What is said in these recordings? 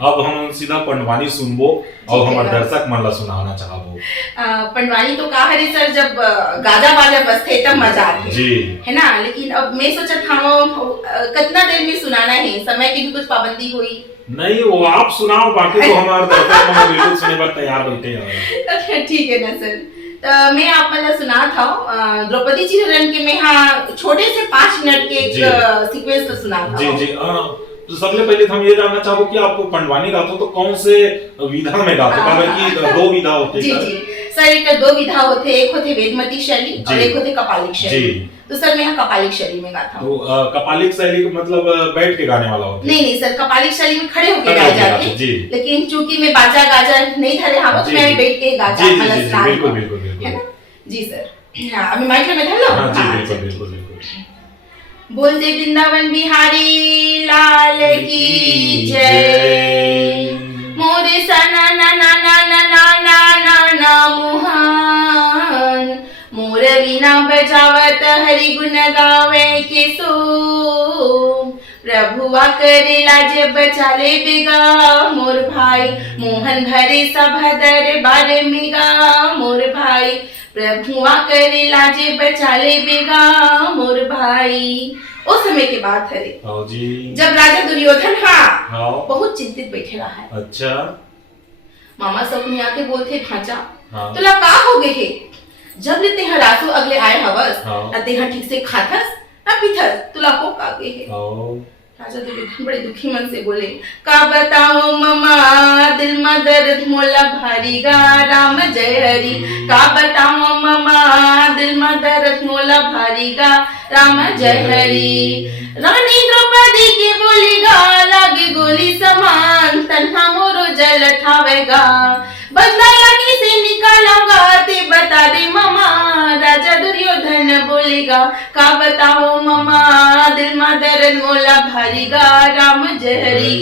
अब हम सीधा पंडवानी सुनबो और हमार दर्शक मन ला सुनाना चाहबो। पंडवानी तो का हरे सर, जब गाजा बाजा बजते तब मजा आते जी है ना। लेकिन अब मैं सोचा था कितना देर में सुनाना है, समय की भी कुछ पाबंदी हुई नहीं, वो आप सुनाओ, बाकी तो हमारे दर्शक मन बिल्कुल सुने पर तैयार बैठे हैं। ठीक है ना सर। तो मैं आप मतलब सुना था द्रौपदी जी हरण के, मैं हाँ छोटे से 5 मिनट के एक सीक्वेंस तो सुना था। जी जी। तो सबसे पहले हम ये जानना चाहो कि आप पंडवानी गाते हो तो कौन से विधा में गाते हो? कि 2 विधा होते जी जी सर, एक 2 विधा होते, एक होते वेदमती शैली और एक होते कपालिक शैली। तो सर मैं यहाँ कपालिक शैली में गाता हूँ। तो कपालिक शैली मतलब बैठ के गाने वाला होता है? नहीं सर, कपालिक शैली में खड़े होके गाए जाते हैं, लेकिन चूंकि मैं बाजा गाजा नहीं धरे हाँ तो मैं बैठ के गाता हूँ। बिल्कुल बिल्कुल है ना जी सर। हाँ अभी माइक में धर लो। हाँ जी बिल्कुल बिल्कुल बिल्कुल। बोल दे वृंदावन बिहारी लाल की जय, मोरे सना ना ना ना ना ना ना ना ना मुहान, मोर वीणा बजावत हरि गुण गावे के सो, प्रभुआ करेला जब चाले बेगा मोर भाई, मोहन भरे सभा दरबार में गा मोर भाई, प्रभुआ करेला जब चाले बेगा मोर भाई। उस समय की बात है जी, जब राजा दुर्योधन बहुत चिंतित बैठे रहा है। अच्छा। मामा सपने आके बोलते भांजा तुला का हो गए है, जब लेते हैं रासु अगले आए हवस न ते ठीक से खाथस न पीथस, तुला को का गए है। राजा दुर्योधन बड़े दुखी मन से बोले, का बताओ ममा दिल में दर्द मोला भारी गा राम जय हरि, का बताओ ममा दिल में दर्द मोला भारी गा राम जय हरि। रानी द्रौपदी के बोलेगा लागे गोली समान, तन्हा मोरो जल ठावेगा, बदला लगी से निकालूंगा ते बता दे ममा। राजा दुर्योधन बोलेगा, का बताओ ममा दिल में दर्द मोला भारी गा राम जय हरि।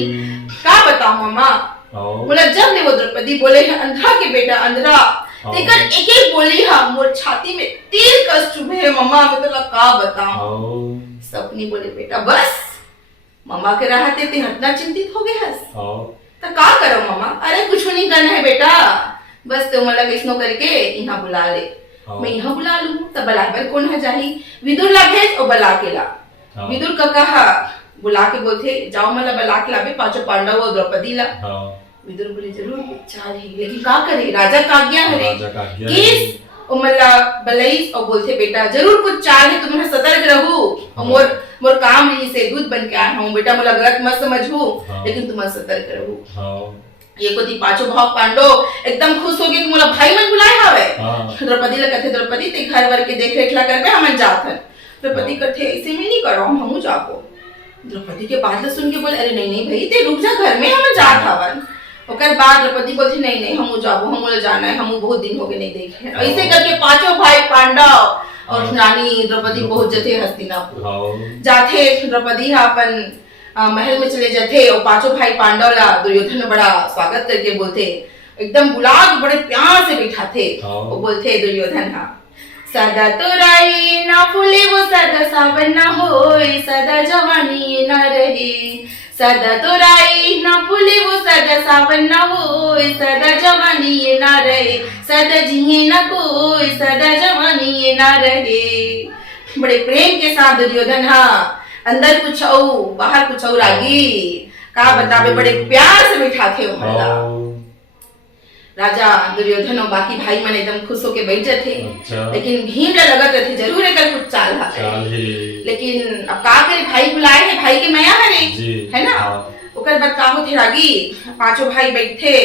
का बताओ ममा, बोला जब ने वो द्रौपदी बोले है अंधा के बेटा अंधरा, लेकिन एक एक बोली हाँ मोर छाती में तीर कस चुभे है मम्मा, मैं तो का बताऊं। सपनी बोले बेटा बस, मम्मा के रहते ते हटना चिंतित हो गए हस तो का करो मम्मा। अरे कुछ नहीं करना है बेटा, बस तो मतलब इसनो करके यहाँ बुला ले, मैं यहाँ बुला लूं तब बलाबर कौन है जाही, विदुर ला भेज और बला के ला। विदुर का कहा बुला के बोलते जाओ मतलब बला के लावे 5 पांडव और द्रौपदी ला। विदुर बोले जरूर चाल है, लेकिन का करे राजा का आज्ञा हरे किस उमला बलई और बोलते बेटा जरूर कुछ चाल है, तुम्हें सतर्क रहू और मोर काम नहीं से दूध बन के आया हूं बेटा, मोला गलत मत समझू लेकिन तुम सतर्क रहू। ये को 5 भाव पांडव एकदम खुश हो गए कि मोला भाई मन बुलाए हवे। द्रौपदी ला कथे द्रौपदी ते घर वर के देख रेख ला करबे हमन जाथन। द्रौपदी कथे ऐसे में नहीं करो हमहु जाको। द्रौपदी के बात सुन के बोले अरे नहीं नहीं भाई ते रुक जा, घर में हमन जात हवन। ओकर बाद द्रौपदी बोलती नहीं नहीं हमू जाबो, हमू जाना है, हमू बहुत दिन हो गए नहीं देखे। ऐसे करके 5 भाई पांडव और रानी द्रौपदी पहुंच जथे हस्तिनापुर। जाथे द्रौपदी अपन महल में चले जाते और 5 भाई पांडव ला दुर्योधन बड़ा स्वागत करके बोलते, एकदम गुलाब बड़े प्यार से बिठाते और बोलते दुर्योधन सदा तोराई ना फूले वो सदा सावन ना होए, सदा जवानी ना रहे, सदा तोराई ना फूले वो सदा सावन ना होए, सदा जवानी ना रहे, सदा जिए ना कोई सदा जवानी ना रहे। बड़े प्रेम के साथ दुर्योधन अंदर कुछ औ बाहर कुछ और आगी का बतावे, बड़े प्यार से बिठाते हो। राजा दुर्योधन और बाकी भाई मन एकदम खुश होके बैठ जाते। लेकिन भीम ला लगत रहते जरूर एकर कुछ चाल है, लेकिन अब का करे भाई बुलाए है, भाई के माया है ना। ओकर बाद का होथे रागी 5 भाई बैठे,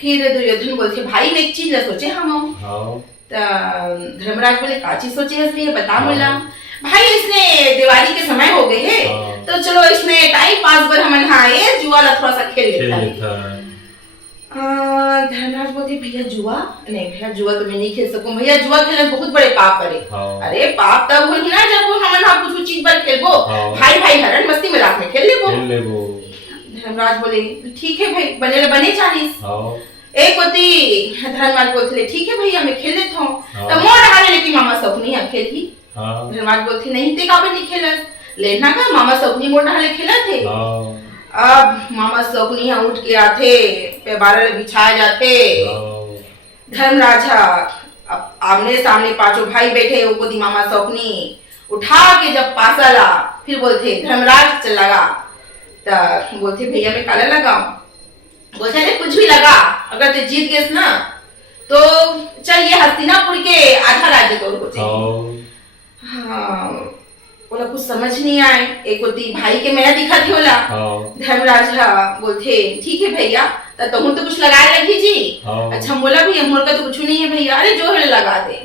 फिर दुर्योधन बोलते भाई मैं एक चीज सोचे हम। धर्मराज बोले का चीज सोचे हसली है बता मोला। भाई इसने दिवाली के समय हो गए है तो चलो इसने टाइम पास पर हमन ये जुआ ला थोड़ा सा खेल लेता है। धर्मराज बोलते भैया जुआ नहीं, भैया जुआ तो मैं नहीं खेल सकूं, भैया जुआ खेलना बहुत बड़े पाप करे। अरे पाप तब होई ना जब हमन कुछ चीज पर खेलबो, भाई भाई हरन मस्ती मजाक में खेल लेबो। धर्मराज बोले ठीक है भाई बने चालीस। एक होती धर्मराज बोलते ठीक है भैया मैं खेल लेता हूँ, तो मोर हाले लेकिन मामा सपनी खेली। धर्मराज बोलते नहीं ते काबर नहीं खेलस, लेना का मामा सपनी मोर हाले खेला थे। अब मामा शकुनी यहाँ उठ के आते पे बारह बिछाए जाते। धर्मराजा अब आमने सामने पांचों भाई बैठे, वो कोती मामा शकुनी उठा के जब पासा ला, फिर बोलते धर्मराज चल लगा, तो बोलते भैया मैं काला लगाऊं? बोलते अरे कुछ भी लगा, अगर तू जीत गए ना तो चल ये हस्तिनापुर के आधा राज्य तोड़ को चाहिए। हाँ बोला कुछ समझ नहीं आए, एक होती भाई के मैं दिखा थी बोला। धर्मराजा बोलते ठीक है भैया, तो तुम तो कुछ लगाए लगी जी। अच्छा बोला भैया मोर का तो कुछ नहीं है भैया, अरे जो है लगा दे।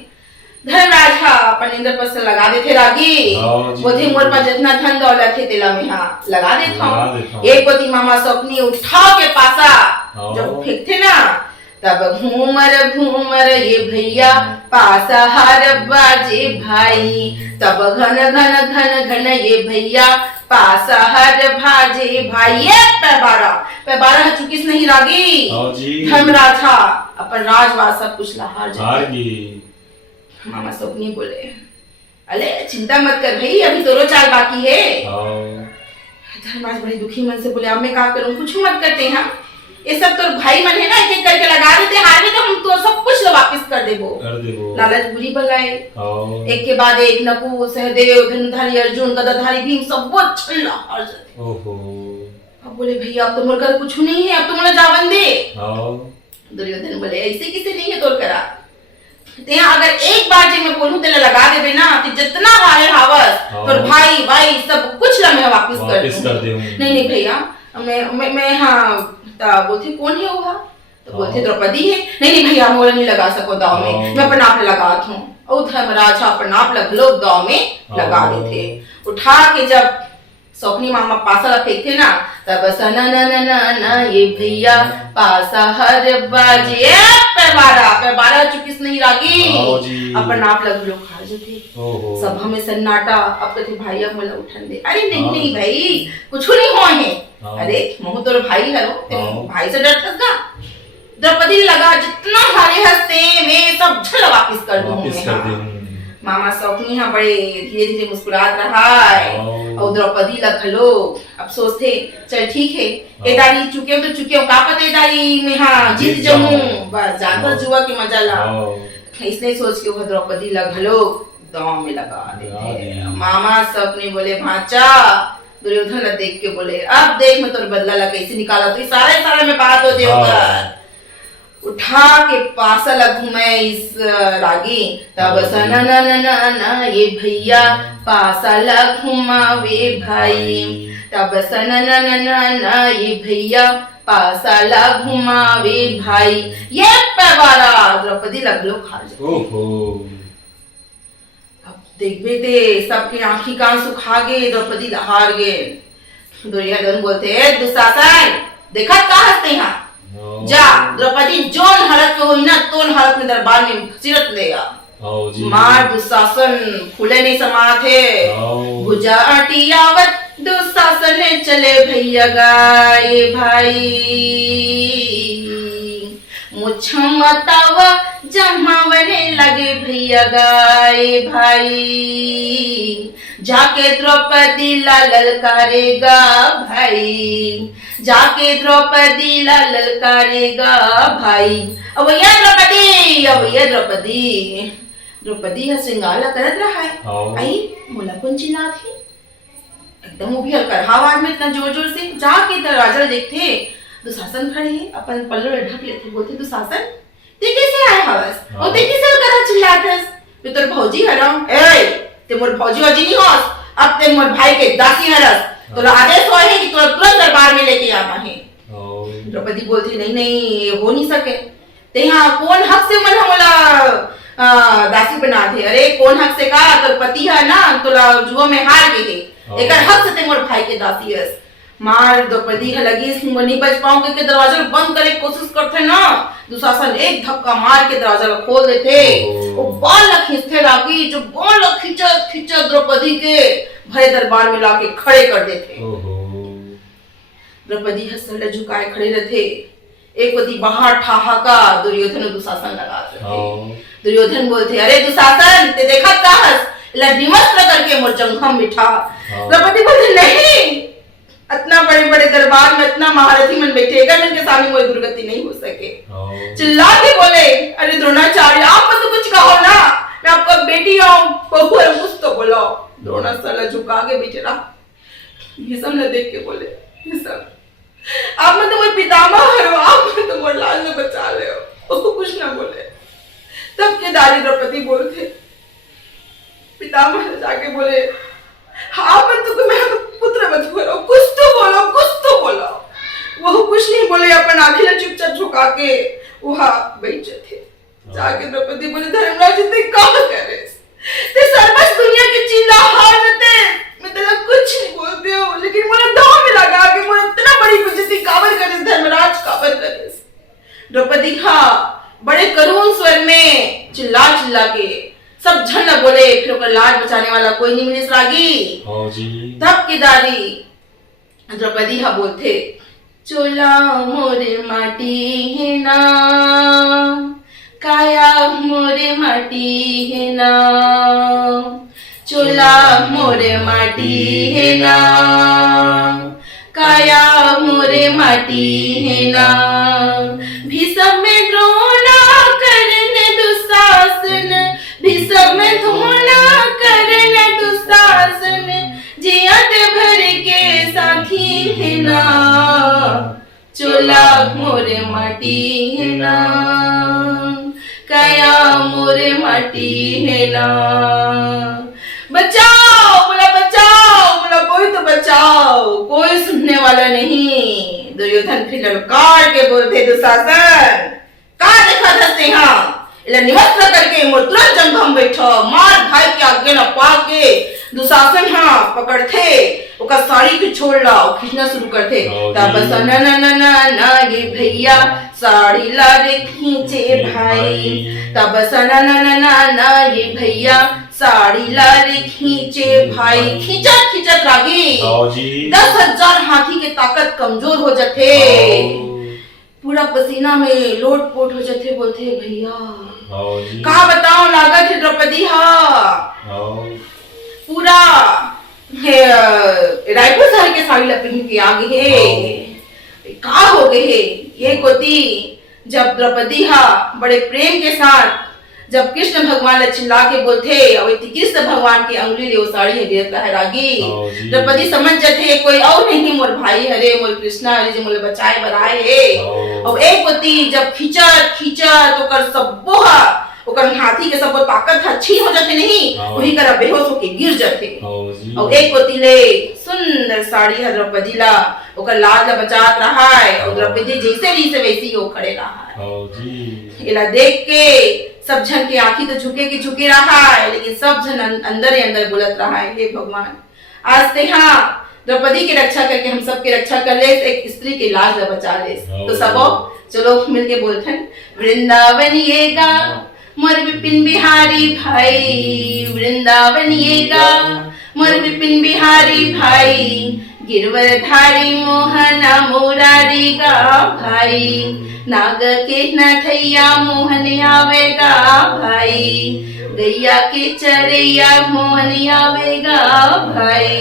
धर्मराजा अपन इंद्र पर से लगा देते रागी, बोलते मोर पर जितना धन दौलत है तेला में हाँ लगा देता हूँ। एक होती मामा शकुनी उठा के पासा जब फेंकते ना, तब घूमर घूमर ये भैया पासा हार बाजे भाई, तब घन घन घन घन ये भैया पासा हर भाजे भाई। ये पैबारा चुकिस नहीं रागी। धर्मराजा अपन राजवास सब कुछ हार जाए। मामा शकुनी बोले अरे चिंता मत कर भाई, अभी तो चाल बाकी है। धर्मराज बड़े दुखी मन से बोले अब मैं क्या करूं, कुछ मत करते हैं, ये सब तो भाई मन है ना, एक एक करके लगा देते, हार भी तो हम तो सब कुछ वापस कर देबो। लालच बुरी बलाए, एक के बाद एक नकुल सहदेव धनुधारी अर्जुन गदाधारी भीम सब वो छल्ला हार जाते। अब बोले भैया अब तो मोर कर कुछ नहीं है, अब तो मोला जावन दे। दुर्योधन बोले ऐसे किसे नहीं है तोर करा, ते अगर एक बार जे मैं बोलूं तेला लगा देबे ना तो जितना हारे हावस तोर भाई भाई सब कुछ ला मैं वापस कर दूं। नहीं भैया मैं हाँ बोलते कौन है वो, तो बोलते द्रौपदी है। नहीं भैया मोला नहीं लगा सको दाव में, मैं अपन आप लगात हूँ। और धर्मराजा अपन आप लोग दाव में लगा देते। उठा के जब शकुनी मामा पासा ला फेंकते ना, तब सना ना ये भैया पासा हर बाजे पैबारा चुकिस नहीं रागी, अपन आप लोग हार जाते। सभा में सन्नाटा। अब कहते भाई अब मोला उठन दे। अरे नहीं भाई कुछ नहीं हुआ है, अरे महू तोर भाई हरो, भाई से डरतस का। द्रौपदी लगा जितना हारे हंसते वे सब झल वापिस कर दूं। मामा शकुनी यहाँ बड़े धीरे धीरे मुस्कुरात रहा है, और द्रौपदी लखलो अब सोचते चल ठीक है एदारी चुके तो चुके का पता एदारी में हाँ जीत जाऊं, बस जानवर जुआ की मजा ला। इसने सोच के वो द्रौपदी लखलो दांव में लगा देते। मामा शकुनी बोले भांचा, दुर्योधन देख के बोले अब देख मैं तोर बदला ला कैसे निकाला, तो सारे में बात हो देगा। उठा के पासा लगू मैं इस रागी, तब सना ना ये भैया पासा घुमावे भाई, तब सना ना ये भैया पासा घुमावे भाई। ये पैबारा द्रौपदी लगलो खा जाए। अब देखबे ते सबके आंखी कान सुखा गए, द्रौपदी हार गए। दुर्योधन बोलते दुशासन देखा का हंसते हैं, जा द्रौपदी जोन हालत में हुई ना तोन हालत में दरबार में घसीट लेगा। मार दुशासन खुले नहीं समा थे, भुजा अटियावत दुशासन ने चले भैया गाए भाई। मुझम बतावा जमावने लगे भैया गाए भाई, जाके द्रौपदी ला ललकारेगा भाई, जाके द्रौपदी ला ललकारेगा भाई। अब ये द्रौपदी है श्रृंगार करत रहा है। आई मोला कौन चिल्ला थी एकदम वो भी हल्का आवाज में इतना जोर जोर से। जाके दरवाजा देखते दुशासन खड़े हैं, अपन पल्लू ढक लेते। बोलते दुशासन ते कैसे आए हवस, और ते कैसे करा चिल्लातस, मैं तोर भौजी हराम ए ते मोर भौजी वजी नहीं होस, अब ते मोर भाई के दासी हरस, तो आदेश हुआ है कि तुरंत दरबार में लेके आना है। द्रौपदी बोलती नहीं ये हो नहीं सके, ते यहाँ कौन हक से मन हमला दासी बना थे। अरे कौन हक से का, तो पति है ना तोला जुआ में हार गए है, एक हक से ते मोर भाई के दासी हस। मार द्रौपदी है लगी नहीं बच पाऊंगे के दरवाजा बंद करे कोशिश करते ना, दुशासन एक धक्का मार के दरवाजा खोल देते। वो बाल खींचते रागी, जो बाल खींचा द्रौपदी के भरे दरबार में लाके खड़े कर देते। द्रौपदी हंसले झुकाए खड़े रहते। एक पति बाहर ठहाका दुर्योधन दुशासन लगाते थे। दुर्योधन बोलते अरे दुशासन ते देखा का हंस लड्डी मस्त करके मोर जंघम बिठा। द्रौपदी बोलते नहीं इतना बड़े बड़े दरबार में इतना महारथी मन बैठेगा, इनके सामने कोई दुर्गति नहीं हो सके। चिल्ला के बोले, अरे द्रोणाचार्य आप मत तो कुछ कहो ना, मैं आपका बेटी हूं, बहू है, कुछ तो बोलो। द्रोणाचार्य झुका के बैठे रहा। भीष्म ने देख के बोले, भीष्म आप मत तो पितामह हो, आप मत तो लाज में बचा ले हो। उसको कुछ ना बोले। तब केदारी द्रौपदी बोलते, पितामह जाके बोले, हाँ तो मैं पुत्र मत बोलो, कुछ तो बोलो, कुछ तो बोलो। वो कुछ नहीं बोले, अपन आंखें चुपचाप झुका के वहां बैठे थे। जाके द्रौपदी बोले, धर्मराज ते क्या करे, ते सर्वस दुनिया की चिल्ला हार जते, मैं तेरा कुछ नहीं बोलते हो, लेकिन मुझे दांव में लगा के मुझे इतना बड़ी बेइज्जती काबर करे, धर्मराज काबर करे। द्रौपदी हाँ बड़े करुण स्वर में चिल्ला चिल्ला के सब झन न बोले, फिर ओकर लाज बचाने वाला कोई नहीं मिले रागी। तब केदारी द्रौपदी हा बोलते, चोला मोरे माटी है ना, काया मोरे माटी है ना, चोला मोरे माटी है ना, काया मोरे माटी है ना। भीष्म में द्रोणा करने दुशासन, भीष्म में द्रोणा करने दुशासन, जियत भर के साथी है ना, चोला मोरे माटी है ना, काया मोरे माटी है ना। बचाओ बोला कोई तो बचाओ, कोई सुनने वाला नहीं। दुर्योधन फिर ललकार के बोलते, दुशासन का देखा था यहाँ, इला निवस्त्र करके तुरंत जंगम बैठो, मार भाई के आगे न पाके। दुशासन हाँ पकड़ते, ओका साड़ी के छोड़ला और खींचना शुरू करते। तब ना ना ना ना ना ये भैया साड़ी ला रे खींचे भाई, तब ना ना ना ना ना ये भैया साड़ी ला रे खींचे भाई। खींचत खींचत रागी 10,000 हाथी के ताकत कमजोर हो जाते, पूरा पसीना में लोटपोट हो जाते। बोलते भैया कहा बताओ लागत है द्रौपदी हा पूरा रायपुर शहर के साड़ी लपहन के आगे है। कहा हो गए है ये कोती, जब द्रौपदी हा बड़े प्रेम के साथ जब कृष्ण भगवान चिल्ला के बोलते और कृष्ण भगवान की अंगुली ले वो साड़ी है गिरता है रागी। द्रौपदी समझ जाते कोई और नहीं मोर भाई हरे, मोर कृष्णा हरे जो मोले बचाए बनाए है। और एक पति जब खींचत खींचत ओकर सबो ओकर हाथी के सबो ताकत अच्छी हो जाते नहीं, वही करा बेहोश होके गिर जाते। और एक पति ले सुंदर साड़ी है द्रौपदी ला ओकर लाज ला बचात रहा है, और द्रौपदी जैसे रही से वैसी हो खड़े रहा है। इला देख के सब जन के आंखी तो झुके रहा है, लेकिन सब जन अंदर ही अंदर बोलत रहा है, हे भगवान आज ते हाँ द्रौपदी की रक्षा करके हम सब की रक्षा कर ले, एक स्त्री की लाज ला बचा ले। तो सबो चलो मिलके बोलते, वृंदावन ये गा मोर विपिन बिहारी भाई, वृंदावन ये गा मोर विपिन बिहारी भाई, गिरवरधारी मोहना मुरारी गा भाई, नाग के नथैया मोहन आवेगा भाई, गैया के चरैया मोहन आवेगा भाई।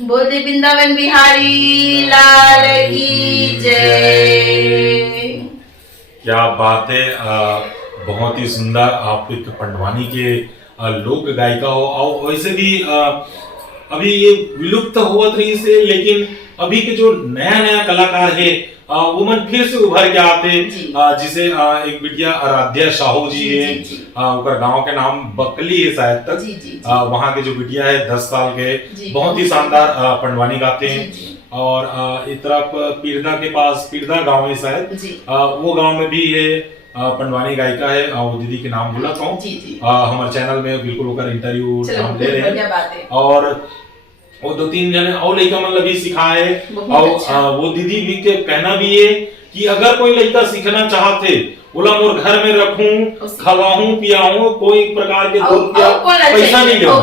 बोले वृंदावन बिहारी लाल की जय। क्या बात है, बहुत ही सुंदर। आप एक पंडवानी के लोक गायिका हो, और वैसे भी अभी ये विलुप्त हुआ रही से, लेकिन अभी के जो नया नया कलाकार है वो मन फिर से उभर के आते, जिसे एक बिटिया आराध्या साहू जी है, उनका गांव के नाम बकली है शायद तक, वहाँ के जो बिटिया है 10 साल के, बहुत ही शानदार पंडवानी गाते हैं। और इस तरफ पीरदा के पास पीरदा गांव है शायद, वो गांव में भी है पंडवानी गायिका है, वो दीदी के नाम भूला था हमारे चैनल में बिल्कुल होकर इंटरव्यू हम ले रहे हैं। और वो 2-3 जने और लड़का मतलब भी सिखाए, और वो दीदी भी के कहना भी है कि अगर कोई लड़का सीखना चाहते बोला मोर घर में रखूं, खवाऊं पियाऊं, कोई प्रकार के पैसा नहीं लो,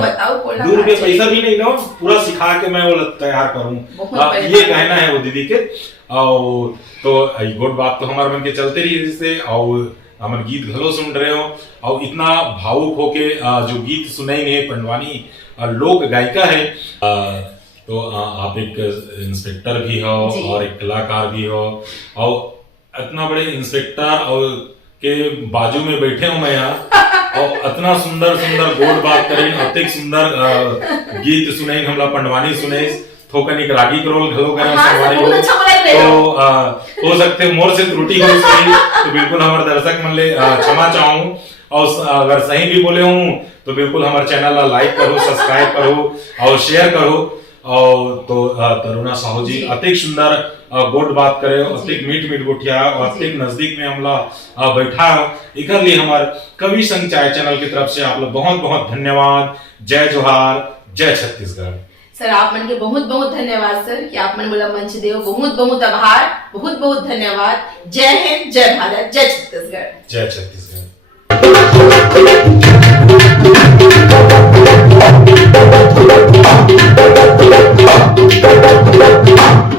2 रुपये पैसा भी नहीं लो, पूरा सिखा के मैं वो तैयार करूं, ये कहना है वो दीदी के। और तो गुड बात तो हमारे मन के चलते रही जिससे, और हमारे गीत घलो सुन रहे हो, और इतना भावुक होके जो गीत सुनाई है पंडवानी लोक गायिका है। तो आप एक इंस्पेक्टर भी हो जी। और एक कलाकार भी हो, और इतना बड़े इंस्पेक्टर और के बाजू में बैठे हूँ मैं यहाँ, और इतना सुंदर सुंदर गोड बात करें, अतिक सुंदर गीत सुने, हमला पंडवानी सुने, थोकन एक रागी करोल घलो करा हाँ, सवारी बहुत हो। अच्छा बोला रे। तो हो सकते मोर से त्रुटि हो सही, तो बिल्कुल हमारे दर्शक मन ले क्षमा चाहूँ, और अगर सही भी बोले हूँ तो बिल्कुल हमारे चैनल ला लाइक करो, सब्सक्राइब करो और शेयर करो। और तो तरुणा साहू जी जी। अतिक सुंदर गोड बात करे, अतिक मीठ मीठ गोठिया, और अतिक नजदीक में हमला बैठा इकर लिए हमारे कवि संग चाय चैनल की तरफ से आप लोग बहुत बहुत धन्यवाद। जय जोहार, जय छत्तीसगढ़। सर आप मन के बहुत बहुत धन्यवाद सर कि आप मन मोला मंच देव, बहुत बहुत आभार, बहुत बहुत धन्यवाद। जय हिंद, जय भारत, जय छत्तीसगढ़। जय छत्तीसगढ़। Thank you.